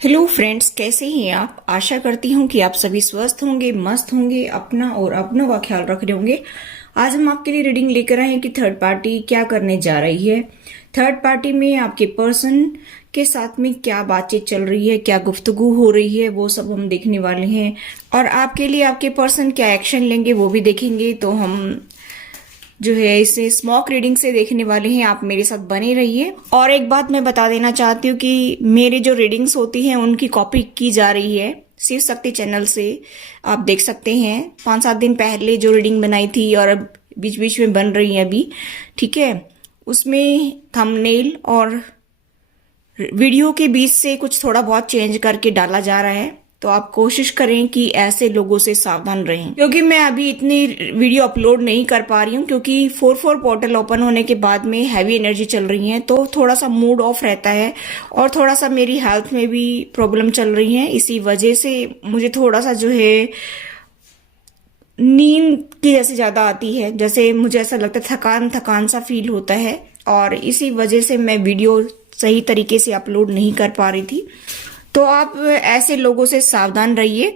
Hello friends, कैसे हैं आप। आशा करती हूँ कि आप सभी स्वस्थ होंगे, मस्त होंगे, अपना और अपनों का ख्याल रख रहे होंगे। आज हम आपके लिए रीडिंग लेकर आए हैं कि थर्ड पार्टी क्या करने जा रही है। थर्ड पार्टी में आपके पर्सन के साथ में क्या बातचीत चल रही है, क्या गुफ्तगू हो रही है, वो सब हम देखने वाले हैं। और आपके लिए आपके पर्सन क्या एक्शन लेंगे वो भी देखेंगे। तो हम जो है इसे स्मॉक रीडिंग से देखने वाले हैं। आप मेरे साथ बने रहिए। और एक बात मैं बता देना चाहती हूँ कि मेरी जो रीडिंग्स होती हैं उनकी कॉपी की जा रही है शिव शक्ति चैनल से। आप देख सकते हैं 5-7 दिन पहले जो रीडिंग बनाई थी और अब बीच बीच में बन रही है अभी, ठीक है। उसमें थंबनेल और वीडियो के बीच से कुछ थोड़ा बहुत चेंज करके डाला जा रहा है। तो आप कोशिश करें कि ऐसे लोगों से सावधान रहें, क्योंकि मैं अभी इतनी वीडियो अपलोड नहीं कर पा रही हूँ, क्योंकि 4-4 पोर्टल ओपन होने के बाद में हैवी एनर्जी चल रही है, तो थोड़ा सा मूड ऑफ रहता है और थोड़ा सा मेरी हेल्थ में भी प्रॉब्लम चल रही है। इसी वजह से मुझे थोड़ा सा जो है नींद की जैसे ज्यादा आती है, जैसे मुझे ऐसा लगता है थकान थकान सा फील होता है, और इसी वजह से मैं वीडियो सही तरीके से अपलोड नहीं कर पा रही थी। तो आप ऐसे लोगों से सावधान रहिए।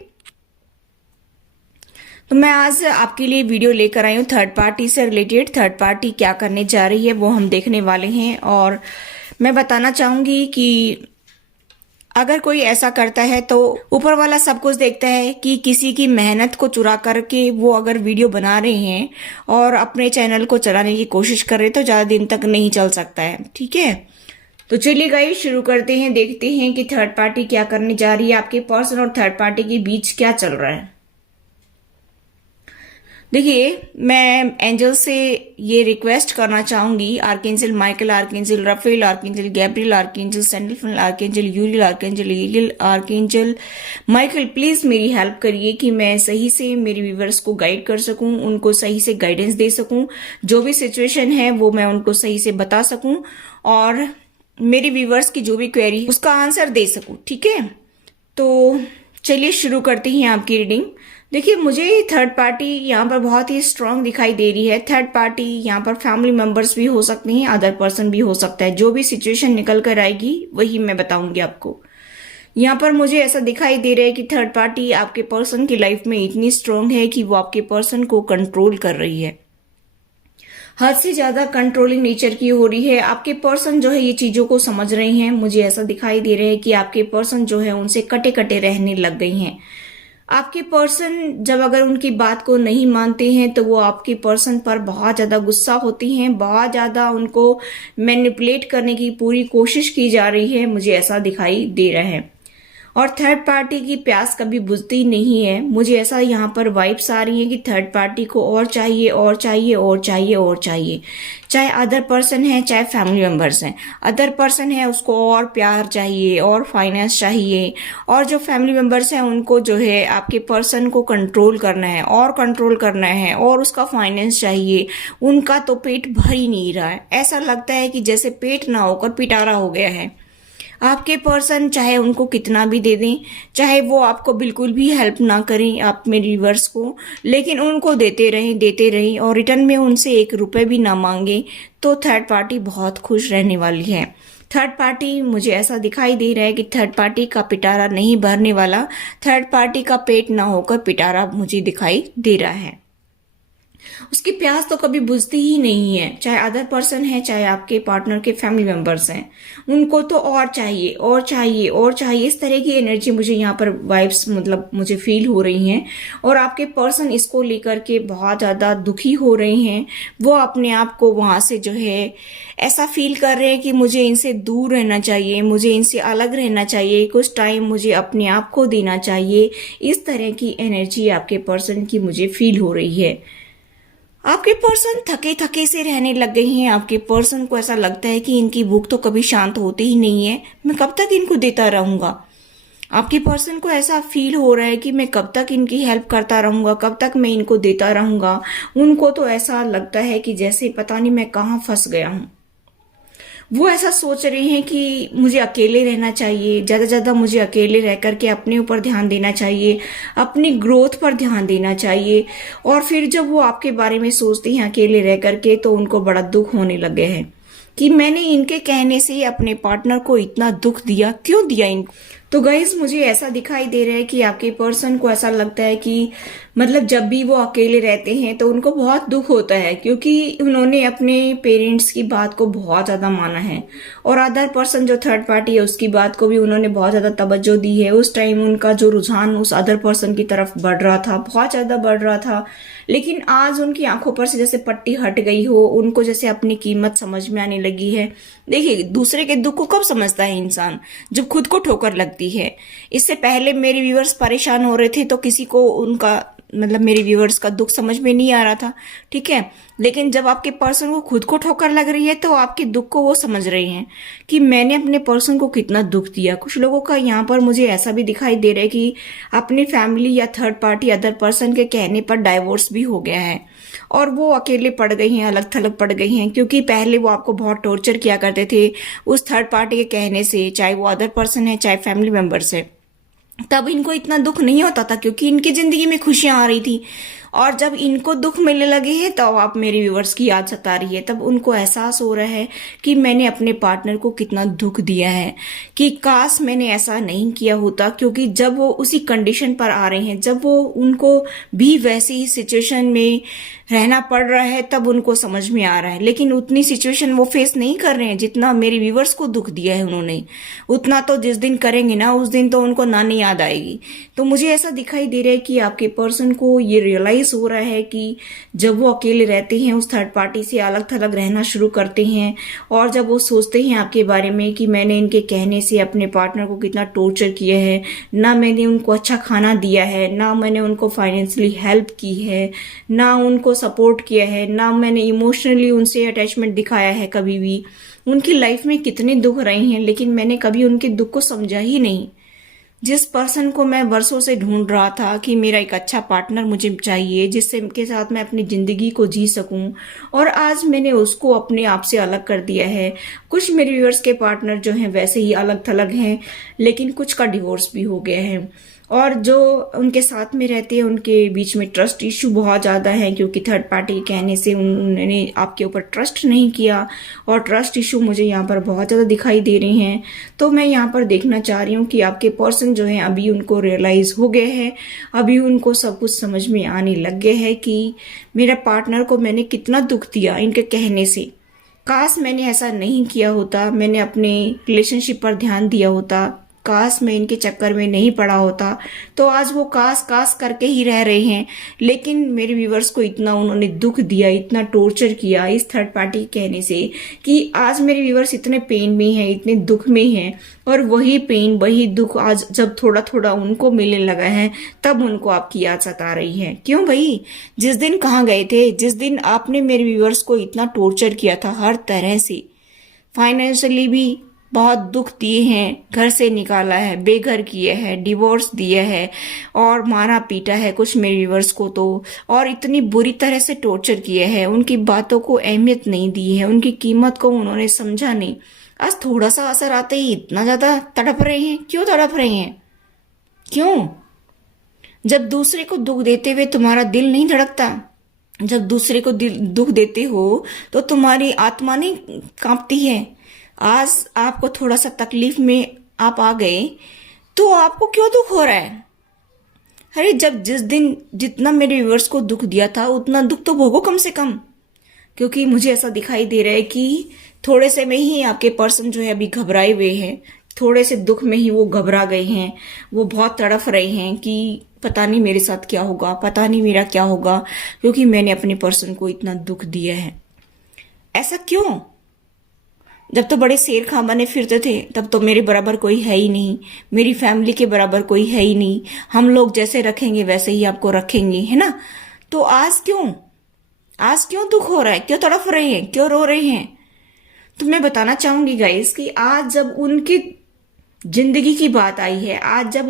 तो मैं आज आपके लिए वीडियो लेकर आई हूँ थर्ड पार्टी से रिलेटेड। थर्ड पार्टी क्या करने जा रही है वो हम देखने वाले हैं। और मैं बताना चाहूंगी कि अगर कोई ऐसा करता है तो ऊपर वाला सब कुछ देखता है कि किसी की मेहनत को चुरा करके वो अगर वीडियो बना रहे हैं और अपने चैनल को चलाने की कोशिश कर रहे हैं तो ज्यादा दिन तक नहीं चल सकता है, ठीक है। तो चलिए गाइस शुरू करते हैं, देखते हैं कि थर्ड पार्टी क्या करने जा रही है। आपके पर्सन और थर्ड पार्टी के बीच क्या चल रहा है। देखिए, मैं एंजल से ये रिक्वेस्ट करना चाहूंगी, archangel Michael, archangel Raphael, archangel Gabriel, archangel Sandalphon, archangel Uriel, archangel eagle, archangel Michael, please मेरी हेल्प करिए कि मैं सही से मेरे व्यूवर्स को गाइड कर सकूं, उनको सही से गाइडेंस दे सकूं, जो भी सिचुएशन है वो मैं उनको सही से बता सकूं और मेरे व्यूवर्स की जो भी क्वेरी उसका आंसर दे सकूं, ठीक है। तो चलिए शुरू करते हैं आपकी रीडिंग। देखिए, मुझे थर्ड पार्टी यहाँ पर बहुत ही स्ट्रांग दिखाई दे रही है। थर्ड पार्टी यहाँ पर फैमिली मेंबर्स भी हो सकते हैं, अदर पर्सन भी हो सकता है। जो भी सिचुएशन निकल कर आएगी वही मैं बताऊंगी आपको। यहाँ पर मुझे ऐसा दिखाई दे रहा है कि थर्ड पार्टी आपके पर्सन की लाइफ में इतनी स्ट्रांग है कि वो आपके पर्सन को कंट्रोल कर रही है, हद से ज्यादा कंट्रोलिंग नेचर की हो रही है। आपके पर्सन जो है ये चीजों को समझ रहे हैं। मुझे ऐसा दिखाई दे रहा है कि आपके पर्सन जो है उनसे कटे कटे रहने लग गई हैं। आपके पर्सन जब अगर उनकी बात को नहीं मानते हैं तो वो आपके पर्सन पर बहुत ज्यादा गुस्सा होती हैं, बहुत ज्यादा उनको मैनिपुलेट करने की पूरी कोशिश की जा रही है, मुझे ऐसा दिखाई दे रहा है। और थर्ड पार्टी की प्यास कभी बुझती नहीं है। मुझे ऐसा यहाँ पर वाइब्स आ रही है कि थर्ड पार्टी को और चाहिए और चाहिए और चाहिए और चाहिए, चाहे अदर पर्सन है चाहे फैमिली मेंबर्स हैं। अदर पर्सन है उसको और प्यार चाहिए और फाइनेंस चाहिए, और जो फैमिली मेंबर्स हैं उनको जो है आपके पर्सन को कंट्रोल करना है और कंट्रोल करना है और उसका फाइनेंस चाहिए। उनका तो पेट भर ही नहीं रहा है, ऐसा लगता है कि जैसे पेट ना होकर पिटारा हो गया है। आपके पर्सन चाहे उनको कितना भी दे दें, चाहे वो आपको बिल्कुल भी हेल्प ना करें आप मेरे व्यूअर्स को, लेकिन उनको देते रहें और रिटर्न में उनसे 1 रुपए भी ना मांगे, तो थर्ड पार्टी बहुत खुश रहने वाली है। थर्ड पार्टी मुझे ऐसा दिखाई दे रहा है कि थर्ड पार्टी का पिटारा नहीं भरने वाला, थर्ड पार्टी का पेट ना होकर पिटारा मुझे दिखाई दे रहा है। उसकी प्यास तो कभी बुझती ही नहीं है, चाहे अदर पर्सन है चाहे आपके पार्टनर के फैमिली मेंबर्स हैं, उनको तो और चाहिए और चाहिए और चाहिए। इस तरह की एनर्जी मुझे यहाँ पर वाइब्स मतलब मुझे फील हो रही हैं। और आपके पर्सन इसको लेकर के बहुत ज्यादा दुखी हो रहे हैं। वो अपने आप को वहां से जो है ऐसा फील कर रहे हैं कि मुझे इनसे दूर रहना चाहिए, मुझे इनसे अलग रहना चाहिए, कुछ टाइम मुझे अपने आप को देना चाहिए। इस तरह की एनर्जी आपके पर्सन की मुझे फील हो रही है। आपके पर्सन थके थके से रहने लग गए हैं। आपके पर्सन को ऐसा लगता है कि इनकी भूख तो कभी शांत होती ही नहीं है, मैं कब तक इनको देता रहूंगा। आपके पर्सन को ऐसा फील हो रहा है कि मैं कब तक इनकी हेल्प करता रहूंगा, कब तक मैं इनको देता रहूंगा। उनको तो ऐसा लगता है कि जैसे पता नहीं मैं कहाँ फंस गया हूं। वो ऐसा सोच रहे हैं कि मुझे अकेले रहना चाहिए, ज्यादा ज्यादा मुझे अकेले रह करके अपने ऊपर ध्यान देना चाहिए, अपनी ग्रोथ पर ध्यान देना चाहिए। और फिर जब वो आपके बारे में सोचते हैं अकेले रह करके, तो उनको बड़ा दुख होने लगे हैं कि मैंने इनके कहने से अपने पार्टनर को इतना दुख दिया, क्यों दिया इनको। तो गाइज मुझे ऐसा दिखाई दे रहा है कि आपके पर्सन को ऐसा लगता है कि मतलब जब भी वो अकेले रहते हैं तो उनको बहुत दुख होता है, क्योंकि उन्होंने अपने पेरेंट्स की बात को बहुत ज्यादा माना है और अदर पर्सन जो थर्ड पार्टी है उसकी बात को भी उन्होंने बहुत ज्यादा तवज्जो दी है। उस टाइम उनका जो रुझान उस अदर पर्सन की तरफ बढ़ रहा था, बहुत ज्यादा बढ़ रहा था, लेकिन आज उनकी आंखों पर से जैसे पट्टी हट गई हो, उनको जैसे अपनी कीमत समझ में आने लगी है। देखिए, दूसरे के दुख को कब समझता है इंसान? जब खुद को ठोकर लगती है। इससे पहले मेरे व्यूअर्स परेशान हो रहे थे तो किसी को उनका मतलब मेरे व्यूअर्स का दुख समझ में नहीं आ रहा था, ठीक है। लेकिन जब आपके पर्सन को खुद को ठोकर लग रही है तो आपके दुख को वो समझ रहे हैं कि मैंने अपने पर्सन को कितना दुख दिया। कुछ लोगों का यहाँ पर मुझे ऐसा भी दिखाई दे रहा है कि अपनी फैमिली या थर्ड पार्टी अदर पर्सन के कहने पर डाइवोर्स भी हो गया है और वो अकेले पड़ गई हैं, अलग थलग पड़ गई हैं, क्योंकि पहले वो आपको बहुत टॉर्चर किया करते थे उस थर्ड पार्टी के कहने से, चाहे वो अदर पर्सन है चाहे फैमिली मेंबर से। तब इनको इतना दुख नहीं होता था क्योंकि इनकी जिंदगी में खुशियां आ रही थी, और जब इनको दुख मिलने लगे हैं तब आप मेरे व्यूवर्स की याद सता रही है। तब उनको एहसास हो रहा है कि मैंने अपने पार्टनर को कितना दुख दिया है, कि काश मैंने ऐसा नहीं किया होता। क्योंकि जब वो उसी कंडीशन पर आ रहे हैं, जब वो उनको भी वैसी ही सिचुएशन में रहना पड़ रहा है, तब उनको समझ में आ रहा है। लेकिन उतनी सिचुएशन वो फेस नहीं कर रहे हैं जितना मेरे व्यूवर्स को दुख दिया है उन्होंने। उतना तो जिस दिन करेंगे ना उस दिन तो उनको नानी याद आएगी। तो मुझे ऐसा दिखाई दे रहा है कि आपके पर्सन को ये रियलाइज हो रहा है कि जब वो अकेले रहते हैं, उस थर्ड पार्टी से अलग थलग रहना शुरू करते हैं, और जब वो सोचते हैं आपके बारे में कि मैंने इनके कहने से अपने पार्टनर को कितना टॉर्चर किया है, ना मैंने उनको अच्छा खाना दिया है, ना मैंने उनको फाइनेंशियली हेल्प की है, ना उनको सपोर्ट किया है, ना मैंने इमोशनली उनसे अटैचमेंट दिखाया है कभी भी। उनकी लाइफ में कितने दुख रहे हैं लेकिन मैंने कभी उनके दुख को समझा ही नहीं। जिस पर्सन को मैं वर्षों से ढूंढ रहा था कि मेरा एक अच्छा पार्टनर मुझे चाहिए जिससे के साथ मैं अपनी जिंदगी को जी सकूं, और आज मैंने उसको अपने आप से अलग कर दिया है। कुछ मेरे व्यूअर्स के पार्टनर जो हैं वैसे ही अलग थलग हैं, लेकिन कुछ का डिवोर्स भी हो गया है, और जो उनके साथ में रहते हैं उनके बीच में ट्रस्ट इशू बहुत ज़्यादा है, क्योंकि थर्ड पार्टी के कहने से उन्होंने आपके ऊपर ट्रस्ट नहीं किया, और ट्रस्ट इशू मुझे यहाँ पर बहुत ज़्यादा दिखाई दे रहे हैं। तो मैं यहाँ पर देखना चाह रही हूँ कि आपके पर्सन जो है अभी उनको रियलाइज हो गए हैं, अभी उनको सब कुछ समझ में आने लग गए है कि मेरा पार्टनर को मैंने कितना दुख दिया इनके कहने से। काश मैंने ऐसा नहीं किया होता, मैंने अपने रिलेशनशिप पर ध्यान दिया होता, काश मैं इनके चक्कर में नहीं पड़ा होता, तो आज वो काश काश करके ही रह रहे हैं। लेकिन मेरे व्यूवर्स को इतना उन्होंने दुख दिया, इतना टॉर्चर किया इस थर्ड पार्टी कहने से, कि आज मेरे व्यूवर्स इतने पेन में हैं, इतने दुख में हैं, और वही पेन वही दुख आज जब थोड़ा थोड़ा उनको मिलने लगा है तब उनको आपकी याद सता रही है। क्यों भाई? जिस दिन कहाँ गए थे? जिस दिन आपने मेरे व्यूवर्स को इतना टॉर्चर किया था हर तरह से, फाइनेंशियली भी बहुत दुख दिए हैं, घर से निकाला है, बेघर किए हैं, डिवोर्स दिया है और मारा पीटा है कुछ मेरे व्यूवर्स को तो, और इतनी बुरी तरह से टॉर्चर किए हैं, उनकी बातों को अहमियत नहीं दी है, उनकी कीमत को उन्होंने समझा नहीं। आज थोड़ा सा असर आते ही इतना ज्यादा तड़प रहे हैं। क्यों तड़प रहे हैं? क्यों? जब दूसरे को दुख देते हुए तुम्हारा दिल नहीं धड़कता? जब दूसरे को दुख देते हो तो तुम्हारी आत्मा नहीं कांपती है? आज आपको थोड़ा सा तकलीफ में आप आ गए तो आपको क्यों दुख हो रहा है? अरे जब जिस दिन जितना मेरे व्यूअर्स को दुख दिया था उतना दुख तो भोगो कम से कम। क्योंकि मुझे ऐसा दिखाई दे रहा है कि थोड़े से में ही आपके पर्सन जो है अभी घबराए हुए हैं, थोड़े से दुख में ही वो घबरा गए हैं, वो बहुत तड़फ रहे हैं कि पता नहीं मेरे साथ क्या होगा, पता नहीं मेरा क्या होगा, क्योंकि मैंने अपने पर्सन को इतना दुख दिया है। ऐसा क्यों? जब तो बड़े शेर खां बने फिरते थे तब तो मेरे बराबर कोई है ही नहीं, मेरी फैमिली के बराबर कोई है ही नहीं, हम लोग जैसे रखेंगे वैसे ही आपको रखेंगे, है ना? तो आज क्यों? आज क्यों दुख हो रहा है? क्यों तड़फ रहे हैं? क्यों रो रहे हैं? तो मैं बताना चाहूंगी गाइस कि आज जब उनकी जिंदगी की बात आई है, आज जब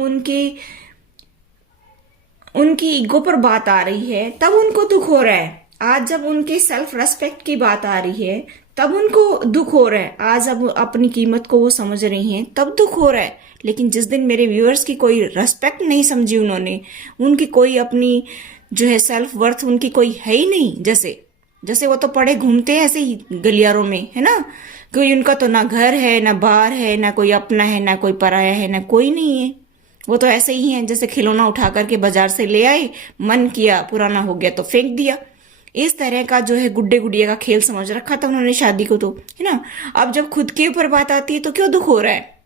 उनकी ईगो पर बात आ रही है तब उनको दुख हो रहा है। आज जब उनके सेल्फ रेस्पेक्ट की बात आ रही है तब उनको दुख हो रहा है। आज अब अपनी कीमत को वो समझ रही हैं तब दुख हो रहा है। लेकिन जिस दिन मेरे व्यूअर्स की कोई रेस्पेक्ट नहीं समझी उन्होंने, उनकी कोई अपनी जो है सेल्फ वर्थ उनकी कोई है ही नहीं, जैसे जैसे वो तो पड़े घूमते हैं ऐसे ही गलियारों में, है ना? कोई उनका तो ना घर है, ना बार है, ना कोई अपना है, ना कोई पराया है, ना कोई नहीं है। वो तो ऐसे ही है जैसे खिलौना उठा करके बाजार से ले आए, मन किया, पुराना हो गया तो फेंक दिया। इस तरह का जो है गुड्डे गुड़िया का खेल समझ रखा था उन्होंने शादी को, तो है ना। अब जब खुद के ऊपर बात आती है तो क्यों दुख हो रहा है।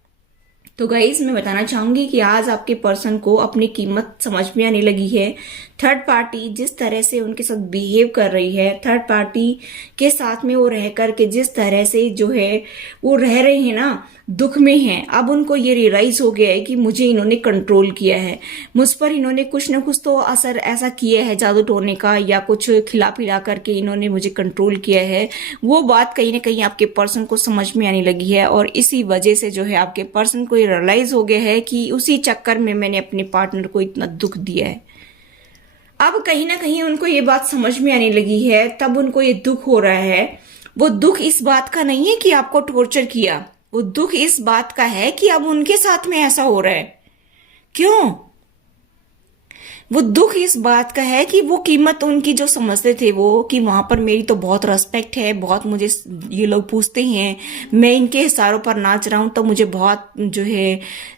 तो गाइस मैं बताना चाहूंगी कि आज आपके पर्सन को अपनी कीमत समझ में आने लगी है। थर्ड पार्टी जिस तरह से उनके साथ बिहेव कर रही है, थर्ड पार्टी के साथ में वो रह करके जिस तरह से जो है वो रह रहे हैं ना, दुख में हैं। अब उनको ये रियलाइज हो गया है कि मुझे इन्होंने कंट्रोल किया है, मुझ पर इन्होंने कुछ ना कुछ तो असर ऐसा किया है जादू टोने का, या कुछ खिला पिला करके इन्होंने मुझे कंट्रोल किया है। वो बात कहीं ना कहीं आपके पर्सन को समझ में आने लगी है, और इसी वजह से जो है आपके पर्सन को रियलाइज हो गया है कि उसी चक्कर में मैंने अपने पार्टनर को इतना दुख दिया है। अब कहीं ना कहीं उनको ये बात समझ में आने लगी है, तब उनको ये दुख हो रहा है। वो दुख इस बात का नहीं है कि आपको टॉर्चर किया, वो दुख इस बात का है कि अब उनके साथ में ऐसा हो रहा है। क्यों? वो दुख इस बात का है कि वो कीमत उनकी जो समझते थे वो, कि वहां पर मेरी तो बहुत रेस्पेक्ट है, बहुत मुझे ये लोग पूछते हैं, मैं इनके इशारों पर नाच रहा हूं तो मुझे बहुत जो है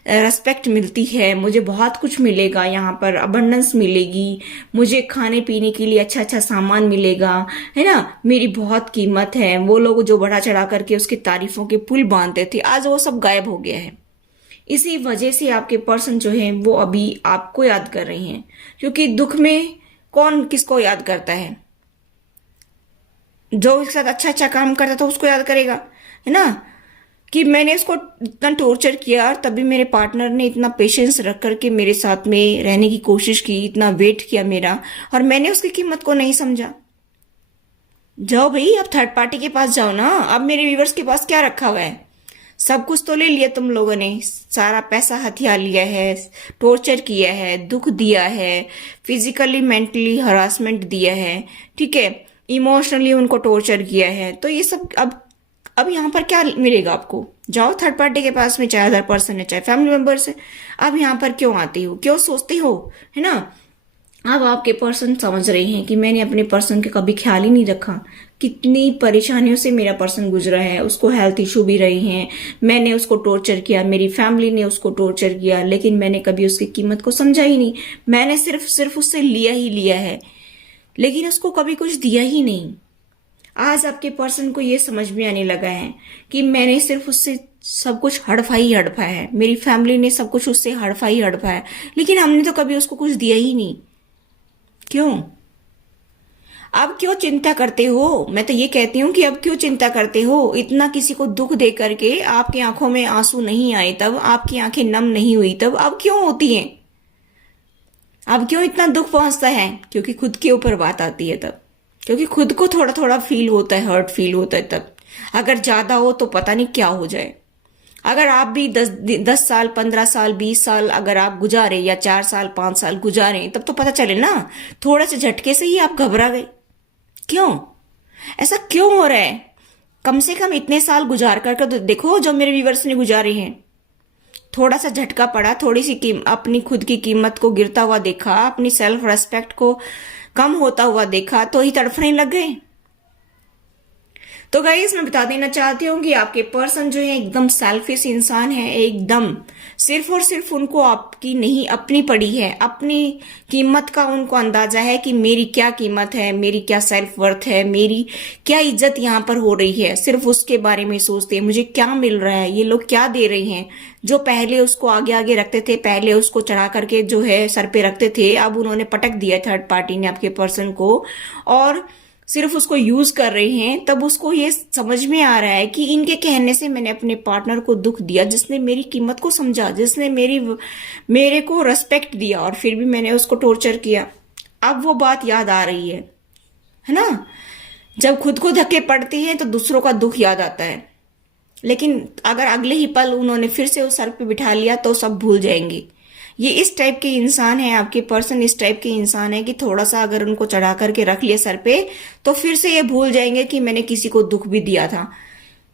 रेस्पेक्ट मिलती है, मुझे बहुत कुछ मिलेगा, यहाँ पर अबंडेंस मिलेगी, मुझे खाने पीने के लिए अच्छा अच्छा सामान मिलेगा, है ना, मेरी बहुत कीमत है। वो लोग जो बढ़ा चढ़ा करके उसकी तारीफों के पुल बांधते थे, आज वो सब गायब हो गया है। इसी वजह से आपके पर्सन जो है वो अभी आपको याद कर रहे हैं, क्योंकि दुख में कौन किसको याद करता है? जो उसके साथ अच्छा अच्छा काम करता था उसको याद करेगा, है ना। कि मैंने उसको इतना टॉर्चर किया और तभी मेरे पार्टनर ने इतना पेशेंस रख करके मेरे साथ में रहने की कोशिश की, इतना वेट किया मेरा, और मैंने उसकी कीमत को नहीं समझा। जाओ भाई, अब थर्ड पार्टी के पास जाओ ना। अब मेरे व्यूवर्स के पास क्या रखा हुआ है? सब कुछ तो ले लिया तुम लोगों ने, सारा पैसा हथिया लिया है, टॉर्चर किया है, दुख दिया है, फिजिकली मेंटली हरासमेंट दिया है, ठीक है, इमोशनली उनको टॉर्चर किया है। तो ये सब अब यहाँ पर क्या मिलेगा आपको? जाओ थर्ड पार्टी के पास में, चाहे अदर पर्सन है चाहे फैमिली मेंबर है। अब यहाँ पर क्यों आती हो, क्यों सोचती हो, है ना। अब आपके पर्सन समझ रहे हैं कि मैंने अपने पर्सन के कभी ख्याल ही नहीं रखा, कितनी परेशानियों से मेरा पर्सन गुजरा है, उसको हेल्थ इशू भी रहे हैं, मैंने उसको टॉर्चर किया, मेरी फैमिली ने उसको टॉर्चर किया, लेकिन मैंने कभी उसकी कीमत को समझा ही नहीं। मैंने सिर्फ उससे लिया ही लिया है, लेकिन उसको कभी कुछ दिया ही नहीं। आज आपके पर्सन को ये समझ में आने लगा है कि मैंने सिर्फ उससे सब कुछ हड़पा ही हड़पा है, मेरी फैमिली ने सब कुछ उससे हड़पा ही हड़पा है, लेकिन हमने तो कभी उसको कुछ दिया ही नहीं। क्यों? अब क्यों चिंता करते हो? मैं तो ये कहती हूँ कि अब क्यों चिंता करते हो? इतना किसी को दुख दे करके आपकी आंखों में आंसू नहीं आए तब, आपकी आंखें नम नहीं हुई तब, अब क्यों होती हैं? अब क्यों इतना दुख पहुंचता है? क्योंकि खुद के ऊपर बात आती है तब, क्योंकि खुद को थोड़ा थोड़ा फील होता है, हर्ट फील होता है तब। अगर ज्यादा हो तो पता नहीं क्या हो जाए। अगर आप भी 10 साल 15 साल 20 साल अगर आप गुजारे, या 4 साल 5 साल गुजारे, तब तो पता चले ना। थोड़ा से झटके से ही आप घबरा गए। क्यों? ऐसा क्यों हो रहा है? कम से कम इतने साल गुजार कर तो देखो जो मेरे व्यूवर्स ने गुजारे हैं। थोड़ा सा झटका पड़ा, थोड़ी सी अपनी खुद की कीमत को गिरता हुआ देखा, अपनी सेल्फ रेस्पेक्ट को कम होता हुआ देखा, तो ही तड़फने लग गए। तो गाइस मैं बता देना चाहती हूँ कि आपके पर्सन जो है एकदम सेल्फिश इंसान है, एकदम सिर्फ और सिर्फ उनको आपकी नहीं अपनी पड़ी है, अपनी कीमत का उनको अंदाजा है कि मेरी क्या कीमत है, मेरी क्या सेल्फ वर्थ है, मेरी क्या इज्जत यहाँ पर हो रही है। सिर्फ उसके बारे में सोचते हैं, मुझे क्या मिल रहा है, ये लोग क्या दे रहे हैं। जो पहले उसको आगे आगे रखते थे, पहले उसको चढ़ा करके जो है सर पे रखते थे, अब उन्होंने पटक दिया थर्ड पार्टी ने आपके पर्सन को, और सिर्फ उसको यूज कर रहे हैं। तब उसको ये समझ में आ रहा है कि इनके कहने से मैंने अपने पार्टनर को दुख दिया, जिसने मेरी कीमत को समझा, जिसने मेरे को रेस्पेक्ट दिया, और फिर भी मैंने उसको टॉर्चर किया। अब वो बात याद आ रही है ना। जब खुद को धक्के पड़ती हैं तो दूसरों का दुख याद आता है, लेकिन अगर अगले ही पल उन्होंने फिर से उस सर पे बिठा लिया तो सब भूल जाएंगे। ये इस टाइप के इंसान है, आपके पर्सन इस टाइप के इंसान है कि थोड़ा सा अगर उनको चढ़ा करके रख लिया सर पे तो फिर से ये भूल जाएंगे कि मैंने किसी को दुख भी दिया था,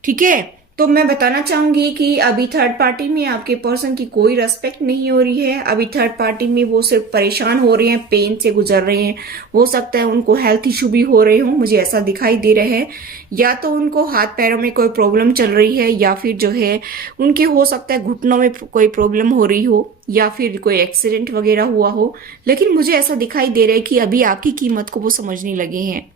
ठीक है। तो मैं बताना चाहूंगी कि अभी थर्ड पार्टी में आपके पर्सन की कोई रेस्पेक्ट नहीं हो रही है। अभी थर्ड पार्टी में वो सिर्फ परेशान हो रहे हैं, पेन से गुजर रहे हैं। हो सकता है उनको हेल्थ इशू भी हो रहे हो, मुझे ऐसा दिखाई दे रहा है। या तो उनको हाथ पैरों में कोई प्रॉब्लम चल रही है, या फिर जो है उनके हो सकता है घुटनों में कोई प्रॉब्लम हो रही हो, या फिर कोई एक्सीडेंट वगैरह हुआ हो। लेकिन मुझे ऐसा दिखाई दे रहा है कि अभी आपकी कीमत को वो समझने लगे हैं।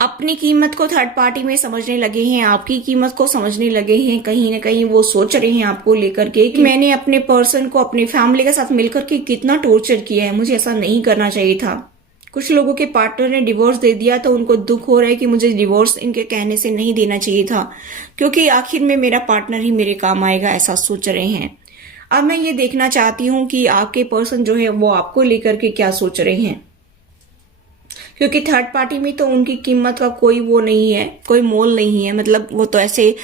अपनी कीमत को थर्ड पार्टी में समझने लगे हैं, आपकी कीमत को समझने लगे हैं। कहीं ना कहीं वो सोच रहे हैं आपको लेकर के कि मैंने अपने पर्सन को अपनी फैमिली के साथ मिलकर के कितना टॉर्चर किया है, मुझे ऐसा नहीं करना चाहिए था। कुछ लोगों के पार्टनर ने डिवोर्स दे दिया तो उनको दुख हो रहा है कि मुझे डिवोर्स इनके कहने से नहीं देना चाहिए था, क्योंकि आखिर में मेरा पार्टनर ही मेरे काम आएगा, ऐसा सोच रहे हैं। अब मैं ये देखना चाहती हूँ कि आपके पर्सन जो है वो आपको लेकर के क्या सोच रहे हैं, क्योंकि थर्ड पार्टी में तो उनकी कीमत का कोई वो नहीं है, कोई मोल नहीं है। मतलब वो तो ऐसे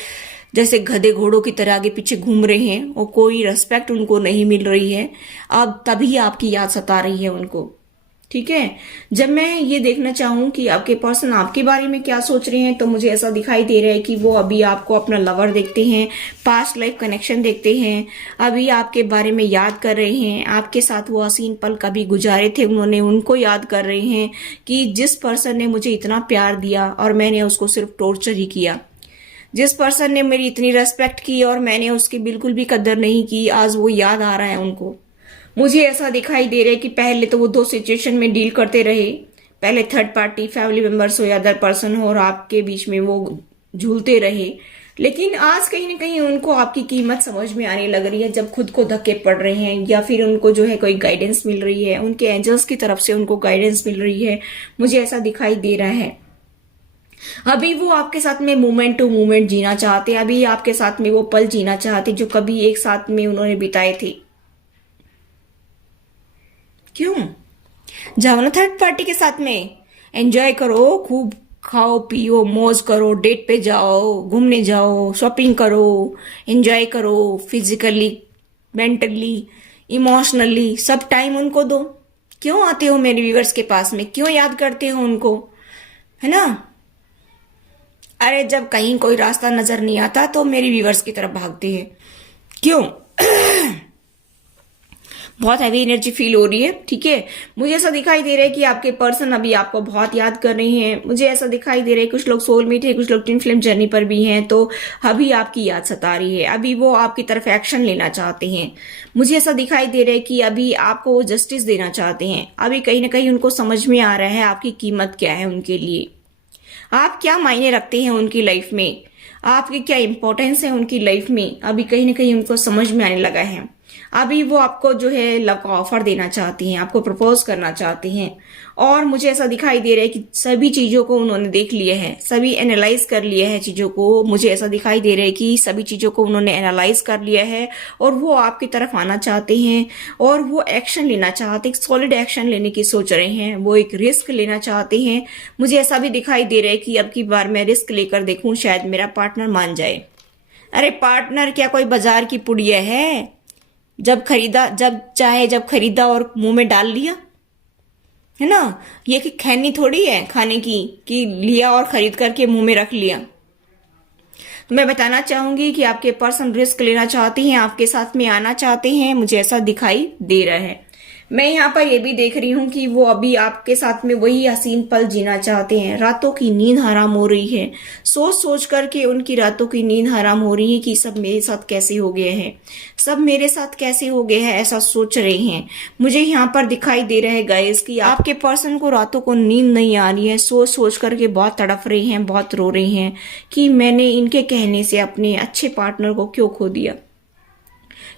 जैसे गधे घोड़ों की तरह आगे पीछे घूम रहे हैं और कोई रेस्पेक्ट उनको नहीं मिल रही है। अब तभी आपकी याद सता रही है उनको, ठीक है। जब मैं ये देखना चाहूं कि आपके पर्सन आपके बारे में क्या सोच रहे हैं, तो मुझे ऐसा दिखाई दे रहा है कि वो अभी आपको अपना लवर देखते हैं, पास्ट लाइफ कनेक्शन देखते हैं, अभी आपके बारे में याद कर रहे हैं। आपके साथ वो हसीन पल कभी गुजारे थे उन्होंने, उनको याद कर रहे हैं कि जिस पर्सन ने मुझे इतना प्यार दिया और मैंने उसको सिर्फ टॉर्चर ही किया, जिस पर्सन ने मेरी इतनी रेस्पेक्ट की और मैंने उसकी बिल्कुल भी कदर नहीं की, आज वो याद आ रहा है उनको। मुझे ऐसा दिखाई दे रहा है कि पहले तो वो दो सिचुएशन में डील करते रहे, पहले थर्ड पार्टी फैमिली मेंबर्स हो या अदर पर्सन हो और आपके बीच में वो झूलते रहे। लेकिन आज कहीं ना कहीं उनको आपकी कीमत समझ में आने लग रही है, जब खुद को धक्के पड़ रहे हैं या फिर उनको जो है कोई गाइडेंस मिल रही है, उनके एंजल्स की तरफ से उनको गाइडेंस मिल रही है, मुझे ऐसा दिखाई दे रहा है। अभी वो आपके साथ में मोमेंट टू मोमेंट जीना चाहते हैं, अभी आपके साथ में वो पल जीना चाहते जो कभी एक साथ में उन्होंने बिताए थे। क्यों? जाओ ना थर्ड पार्टी के साथ में, एंजॉय करो, खूब खाओ पियो मौज करो, डेट पे जाओ, घूमने जाओ, शॉपिंग करो, एंजॉय करो, फिजिकली मेंटली इमोशनली सब टाइम उनको दो। क्यों आते हो मेरे व्यूअर्स के पास में, क्यों याद करते हो उनको, है ना? अरे जब कहीं कोई रास्ता नजर नहीं आता तो मेरी व्यूअर्स की तरफ भागते हैं, क्यों? बहुत हैवी एनर्जी फील हो रही है, ठीक है। मुझे ऐसा दिखाई दे रहा है कि आपके पर्सन अभी आपको बहुत याद कर रहे हैं। मुझे ऐसा दिखाई दे रहा है कुछ लोग सोलमेट है, कुछ लोग ट्विन फ्लेम जर्नी पर भी हैं, तो अभी आपकी याद सता रही है, अभी वो आपकी तरफ एक्शन लेना चाहते हैं। मुझे ऐसा दिखाई दे रहा है कि अभी आपको वो जस्टिस देना चाहते हैं। अभी कहीं ना कहीं उनको समझ में आ रहा है आपकी कीमत क्या है उनके लिए, आप क्या मायने रखते हैं उनकी लाइफ में, आपकी क्या इंपॉर्टेंस है उनकी लाइफ में। अभी कहीं ना कहीं उनको समझ में आने लगा है। अभी वो आपको जो है लव का ऑफर देना चाहती हैं, आपको प्रपोज करना चाहती हैं। और मुझे ऐसा दिखाई दे रहा है कि सभी चीजों को उन्होंने देख लिया है, सभी एनालाइज कर लिया है चीजों को। मुझे ऐसा दिखाई दे रहा है कि सभी चीजों को उन्होंने एनालाइज कर लिया है और वो आपकी तरफ आना चाहते हैं और वो एक्शन लेना चाहते हैं, सॉलिड एक्शन लेने की सोच रहे हैं, वो एक रिस्क लेना चाहते हैं। मुझे ऐसा भी दिखाई दे रहा है कि अब की बार मैं रिस्क लेकर देखूं, शायद मेरा पार्टनर मान जाए। अरे पार्टनर क्या कोई बाजार की पुड़िया है, जब खरीदा जब चाहे जब खरीदा और मुंह में डाल लिया, है ना? ये कि खैनी थोड़ी है खाने की कि लिया और खरीद करके मुंह में रख लिया। तो मैं बताना चाहूंगी कि आपके पर्सन रिस्क लेना चाहते हैं, आपके साथ में आना चाहते हैं, मुझे ऐसा दिखाई दे रहा है। मैं यहाँ पर ये भी देख रही हूँ कि वो अभी आपके साथ में वही हसीन पल जीना चाहते हैं। रातों की नींद हराम हो रही है, सोच सोच करके उनकी रातों की नींद हराम हो रही है कि सब मेरे साथ कैसे हो गए हैं, सब मेरे साथ कैसे हो गए हैं, ऐसा सोच रहे हैं। मुझे यहाँ पर दिखाई दे रहा है गाइस कि आपके पर्सन को रातों को नींद नहीं आ रही है, सोच सोच करके बहुत तड़प रहे हैं, बहुत रो रहे हैं कि मैंने इनके कहने से अपने अच्छे पार्टनर को क्यों खो दिया,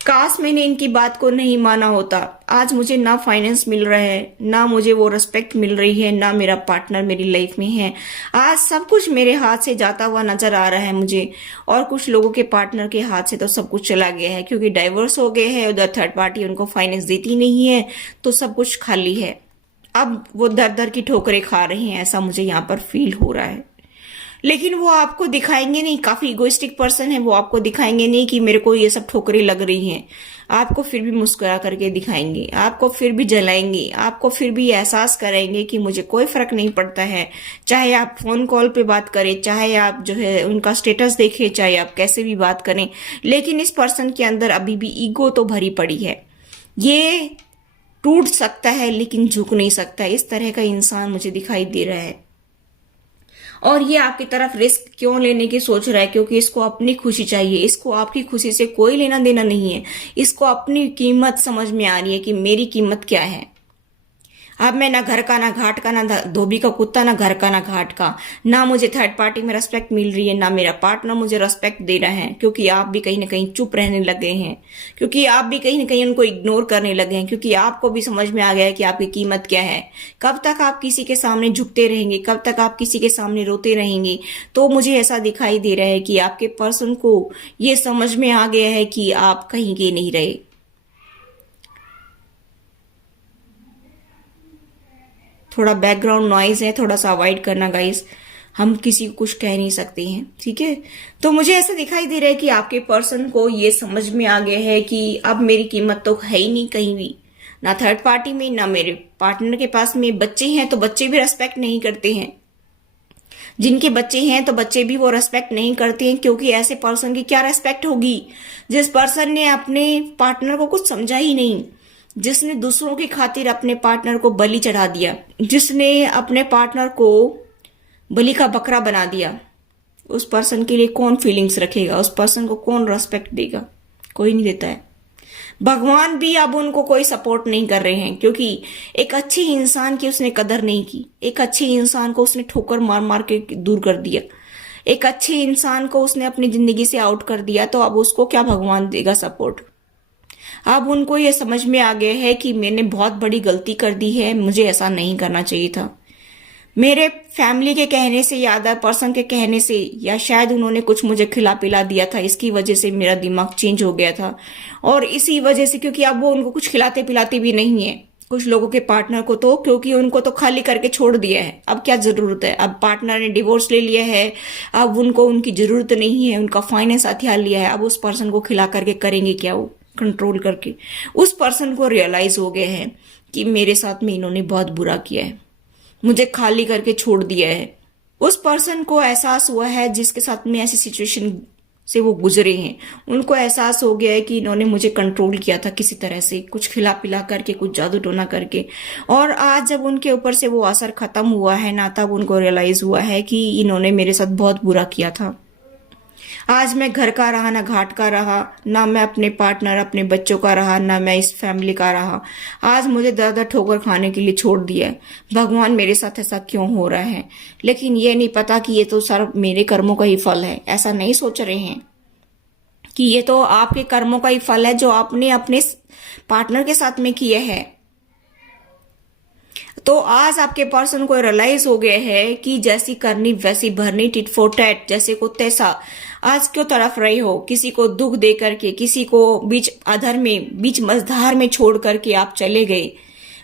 काश मैंने इनकी बात को नहीं माना होता। आज मुझे ना फाइनेंस मिल रहा है, ना मुझे वो रिस्पेक्ट मिल रही है, ना मेरा पार्टनर मेरी लाइफ में है। आज सब कुछ मेरे हाथ से जाता हुआ नजर आ रहा है मुझे, और कुछ लोगों के पार्टनर के हाथ से तो सब कुछ चला गया है, क्योंकि डाइवोर्स हो गए हैं, उधर थर्ड पार्टी उनको फाइनेंस देती नहीं है, तो सब कुछ खाली है। अब वो दर दर की ठोकरें खा रहे हैं, ऐसा मुझे यहाँ पर फील हो रहा है। लेकिन वो आपको दिखाएंगे नहीं, काफी इगोइस्टिक पर्सन है, वो आपको दिखाएंगे नहीं कि मेरे को ये सब ठोकरें लग रही हैं। आपको फिर भी मुस्कुरा करके दिखाएंगे, आपको फिर भी जलाएंगे, आपको फिर भी एहसास कराएंगे कि मुझे कोई फर्क नहीं पड़ता है। चाहे आप फोन कॉल पे बात करें, चाहे आप जो है उनका स्टेटस देखें, चाहे आप कैसे भी बात करें, लेकिन इस पर्सन के अंदर अभी भी ईगो तो भरी पड़ी है। ये टूट सकता है लेकिन झुक नहीं सकता, इस तरह का इंसान मुझे दिखाई दे रहा है। और ये आपकी तरफ रिस्क क्यों लेने की सोच रहा है? क्योंकि इसको अपनी खुशी चाहिए, इसको आपकी खुशी से कोई लेना देना नहीं है। इसको अपनी कीमत समझ में आ रही है कि मेरी कीमत क्या है। अब मैं ना घर का, ना घाट का, ना धोबी का कुत्ता, ना घर का, ना घाट का। ना मुझे थर्ड पार्टी में रेस्पेक्ट मिल रही है, ना मेरा पार्टनर मुझे रेस्पेक्ट दे रहा है, क्योंकि आप भी कहीं ना कहीं चुप रहने लगे हैं, क्योंकि आप भी कहीं ना कहीं उनको इग्नोर करने लगे हैं, क्योंकि आपको भी समझ में आ गया है कि आपकी कीमत क्या है। कब तक आप किसी के सामने झुकते रहेंगे, कब तक आप किसी के सामने रोते रहेंगे? तो मुझे ऐसा दिखाई दे रहा है कि आपके पर्सन को ये समझ में आ गया है कि आप कहीं के नहीं रहे। थोड़ा बैकग्राउंड नॉइज है, थोड़ा सा अवॉइड करना गाइस, हम किसी को कुछ कह नहीं सकते हैं, ठीक है। तो मुझे ऐसा दिखाई दे रहा है कि आपके पर्सन को ये समझ में आ गया है कि अब मेरी कीमत तो है ही नहीं कहीं भी, ना थर्ड पार्टी में, ना मेरे पार्टनर के पास में। बच्चे हैं तो बच्चे भी रेस्पेक्ट नहीं करते हैं, जिनके बच्चे हैं तो बच्चे भी वो रेस्पेक्ट नहीं करते हैं, क्योंकि ऐसे पर्सन की क्या रेस्पेक्ट होगी जिस पर्सन ने अपने पार्टनर को कुछ समझा ही नहीं, जिसने दूसरों की खातिर अपने पार्टनर को बलि चढ़ा दिया, जिसने अपने पार्टनर को बलि का बकरा बना दिया। उस पर्सन के लिए कौन फीलिंग्स रखेगा? उस पर्सन को कौन रेस्पेक्ट देगा? कोई नहीं देता है। भगवान भी अब उनको कोई सपोर्ट नहीं कर रहे हैं, क्योंकि एक अच्छे इंसान की उसने कदर नहीं की। एक अच्छे इंसान को उसने ठोकर मार मार के दूर कर दिया। एक अच्छे इंसान को उसने अपनी जिंदगी से आउट कर दिया, तो अब उसको क्या भगवान देगा सपोर्ट? अब उनको ये समझ में आ गया है कि मैंने बहुत बड़ी गलती कर दी है, मुझे ऐसा नहीं करना चाहिए था। मेरे फैमिली के कहने से या अदर पर्सन के कहने से, या शायद उन्होंने कुछ मुझे खिला पिला दिया था, इसकी वजह से मेरा दिमाग चेंज हो गया था। और इसी वजह से, क्योंकि अब वो उनको कुछ खिलाते पिलाते भी नहीं है, कुछ लोगों के पार्टनर को तो, क्योंकि उनको तो खाली करके छोड़ दिया है। अब क्या जरूरत है? अब पार्टनर ने डिवोर्स ले लिया है, अब उनको उनकी जरूरत नहीं है, उनका फाइनेंस हथियार लिया है। अब उस पर्सन को खिला करके करेंगे क्या? वो कंट्रोल करके। उस पर्सन को रियलाइज हो गया है कि मेरे साथ में इन्होंने बहुत बुरा किया है, मुझे खाली करके छोड़ दिया है। उस पर्सन को एहसास हुआ है, जिसके साथ में ऐसी सिचुएशन से वो गुजरे हैं, उनको एहसास हो गया है कि इन्होंने मुझे कंट्रोल किया था किसी तरह से, कुछ खिला पिला करके, कुछ जादू टोना करके। और आज जब उनके ऊपर से वो असर खत्म हुआ है ना, तब उनको रियलाइज हुआ है कि इन्होंने मेरे साथ बहुत बुरा किया था। आज मैं घर का रहा, ना घाट का रहा, ना मैं अपने पार्टनर, अपने बच्चों का रहा, ना मैं इस फैमिली का रहा। आज मुझे दर दर ठोकर खाने के लिए छोड़ दिया है। भगवान मेरे साथ ऐसा क्यों हो रहा है? लेकिन ये नहीं पता कि ये तो सर मेरे कर्मों का ही फल है। ऐसा नहीं सोच रहे हैं कि ये तो आपके कर्मों का ही फल है जो आपने अपने पार्टनर के साथ में किए हैं। तो आज आपके पर्सन को रियलाइज हो गया है कि जैसी करनी वैसी भरनी, टिट फॉर टैट, जैसे को तैसा। आज क्यों तड़फ रहे हो? किसी को दुख दे करके, किसी को बीच अधर में, बीच मझधार में छोड़ करके आप चले गए।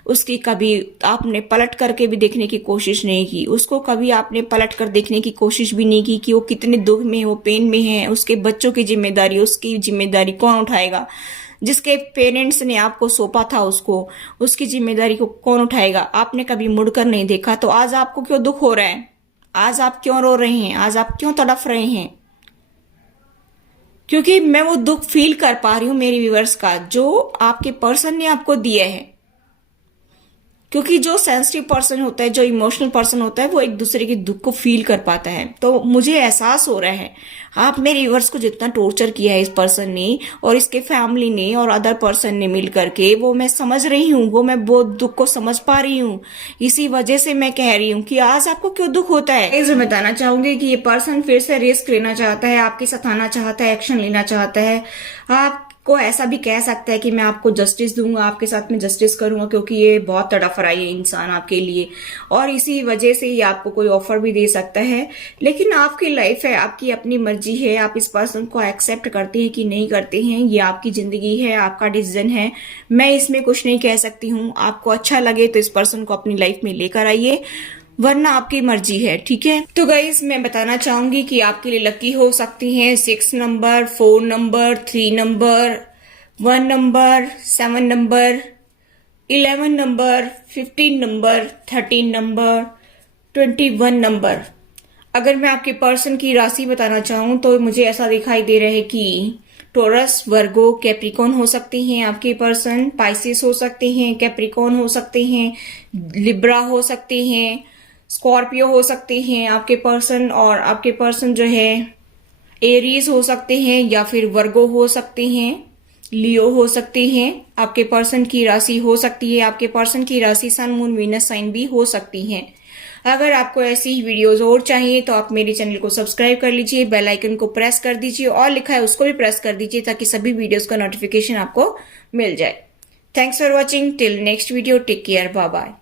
उसकी कभी आपने पलट करके भी देखने की कोशिश नहीं की, उसको कभी आपने पलट कर देखने की कोशिश भी नहीं की कि वो कितने दुख में, वो पेन में है। उसके बच्चों की जिम्मेदारी, उसकी जिम्मेदारी कौन उठाएगा? जिसके पेरेंट्स ने आपको सौंपा था उसको, उसकी जिम्मेदारी को कौन उठाएगा? आपने कभी मुड़कर नहीं देखा। तो आज आपको क्यों दुख हो रहा है? आज आप क्यों रो रहे हैं? आज आप क्यों तड़फ रहे हैं? क्योंकि मैं वो दुख फील कर पा रही हूं मेरे व्यूअर्स का, जो आपके पर्सन ने आपको दिया है। क्योंकि जो सेंसिटिव पर्सन होता है, जो इमोशनल पर्सन होता है, वो एक दूसरे के दुख को फील कर पाता है। तो मुझे एहसास हो रहा है, आप मेरे व्यूअर्स को जितना टॉर्चर किया है इस पर्सन ने और इसके फैमिली ने और अदर पर्सन ने मिल करके, वो मैं समझ रही हूँ, वो मैं वो दुख को समझ पा रही हूँ। इसी वजह से मैं कह रही हूँ कि आज आपको क्यों दुख होता है। मैं बताना चाहूंगी कि ये पर्सन फिर से रिस्क लेना चाहता है, आपके साथ आना चाहता है, एक्शन लेना चाहता है। आपको ऐसा भी कह सकता है कि मैं आपको जस्टिस दूंगा, आपके साथ में जस्टिस करूंगा, क्योंकि ये बहुत तड़फ रहा है इंसान आपके लिए, और इसी वजह से ये आपको कोई ऑफर भी दे सकता है। लेकिन आपकी लाइफ है, आपकी अपनी मर्जी है, आप इस पर्सन को एक्सेप्ट करते हैं कि नहीं करते हैं, ये आपकी जिंदगी है, आपका डिसीजन है। मैं इसमें कुछ नहीं कह सकती हूँ। आपको अच्छा लगे तो इस पर्सन को अपनी लाइफ में लेकर आइए, वरना आपकी मर्जी है, ठीक है। तो गाइस मैं बताना चाहूंगी कि आपके लिए लकी हो सकती हैं 6 number, 4 number, 3 number, 1 number, 7 number, 11 number, 15 number, 13 number, 21 number. अगर मैं आपके पर्सन की राशि बताना चाहूँ तो मुझे ऐसा दिखाई दे रहा है कि टोरस, वर्गो, कैप्रिकॉन हो सकते हैं आपके पर्सन, पाइसिस हो सकते हैं, कैप्रिकॉन हो सकते हैं, लिब्रा हो सकते हैं, स्कॉर्पियो हो सकते हैं आपके पर्सन, और आपके पर्सन जो है एरीज हो सकते हैं या फिर वर्गो हो सकते हैं, लियो हो सकते हैं। आपके पर्सन की राशि हो सकती है, आपके पर्सन की राशि सन, मून, वीनस साइन भी हो सकती है। अगर आपको ऐसी ही वीडियोस और चाहिए तो आप मेरे चैनल को सब्सक्राइब कर लीजिए, बेल आइकन को प्रेस कर दीजिए और लिखा है उसको भी प्रेस कर दीजिए ताकि सभी वीडियोस का नोटिफिकेशन आपको मिल जाए। Thanks for watching, till next video, take care, bye bye.